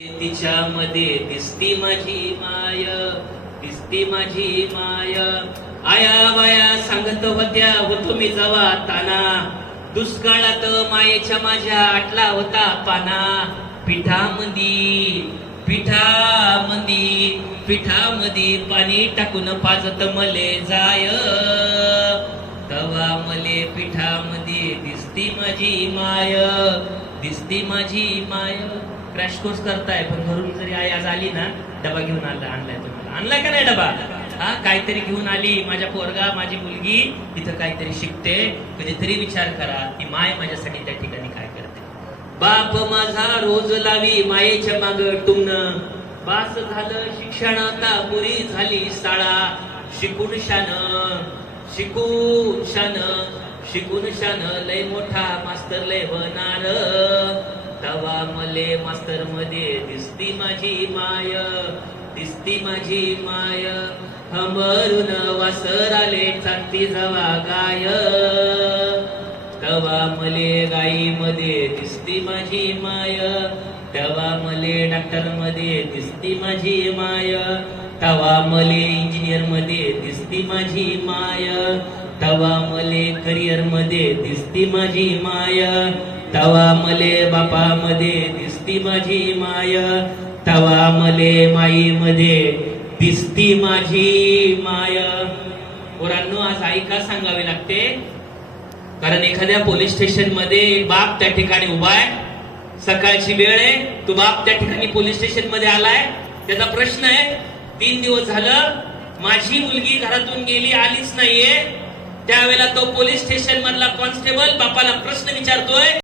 तिच्यामध्ये दिसती माझी माय, दिसती माझी माय. आया बाया सांगत होत्या होतो मी जवा ताना, दुष्काळात मायेच्या माझ्या आटला होता पाना. पिठामंदी पिठामंदी पिठामंदी पाणी टाकून पाजत मले जाय, तवा मले पिठामध्ये दिसती माझी माय, दिसती माझी माय. क्रॅश कोर्स करताय पण घरून जरी आई आज आली ना, डबा घेऊन आणलाय तुम्हाला, आणलाय का नाही डबा? हा, काहीतरी घेऊन आली. माझ्या पोरगा माझी मुलगी तिथं काहीतरी शिकते. कधीतरी विचार करा की माय माझ्यासाठी त्या ठिकाणी काय करते. बाप माझा रोज लावी मायेच्या माग टुमन, बास झालं शिक्षण आता पुरी झाली शाळा. शिकून शान शिकून शान शिकून शान लय मोठा मास्तर लय होणार, तवा मले मास्तर मध्ये दिसती माझी माय, दिसती माझी माय. हंबरून वासर आले चालती जवा गाय, तवा मले गाई मध्ये दिसती माझी माय, तवा मले डॉक्टर मध्ये दिसती माझी माय, तवा मले इंजिनियर मध्ये दिसती माझी माय, तवा मले करिअर मध्ये दिसती माझी माय, तवा मले बापा मध्ये दिसती माझी माय, तवा मले माई मध्ये दिसती माझी माय. पोरांनो, आज आई का सांगावी लागते? कारण एखाद्या पोलीस स्टेशन मध्ये एक बाप त्या ठिकाणी उभा आहे, सकाळची वेळ आहे, तो बाप त्या ठिकाणी पोलीस स्टेशन मध्ये आलाय. त्याचा प्रश्न आहे, 3 दिवस झालं माझी मुलगी घरातून गेली, आलीच नाहीये. त्यावेळेला तो पोलीस स्टेशन मधला कॉन्स्टेबल बापाला प्रश्न विचारतोय,